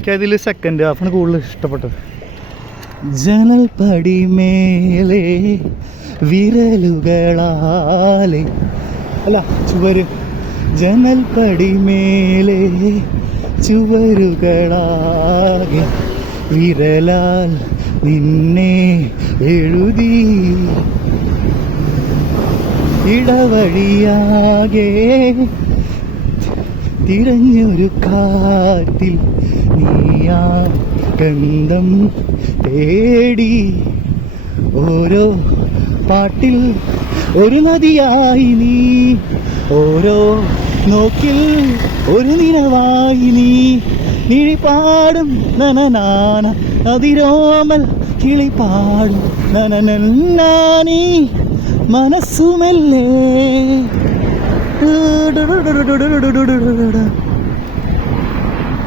എനിക്ക് അതിൽ സെക്കൻഡ് ഹാഫാണ് കൂടുതൽ ഇഷ്ടപ്പെട്ടത്. ജനൽ പടിമേലെ വിരലുകളാലെ അല്ല ചുവര്, ജനൽ പടിമേലെ ചുവരുകളാകെ വിരലാൽ നിന്നെ എഴുതി, ഇടവഴിയാകെ തിരഞ്ഞൊരു കാറ്റിൽ നീയാ ഗന്ധം തേടി, ഓരോ പാട്ടിൽ ഒരു നദിയായി നീ, ഓരോ നോക്കിൽ ഒരു നിലവായി നീ, കിളിപ്പാടും നനനാന അതിരോമൽ കിളിപ്പാടും നനനീ മനസ്സുമല്ലേ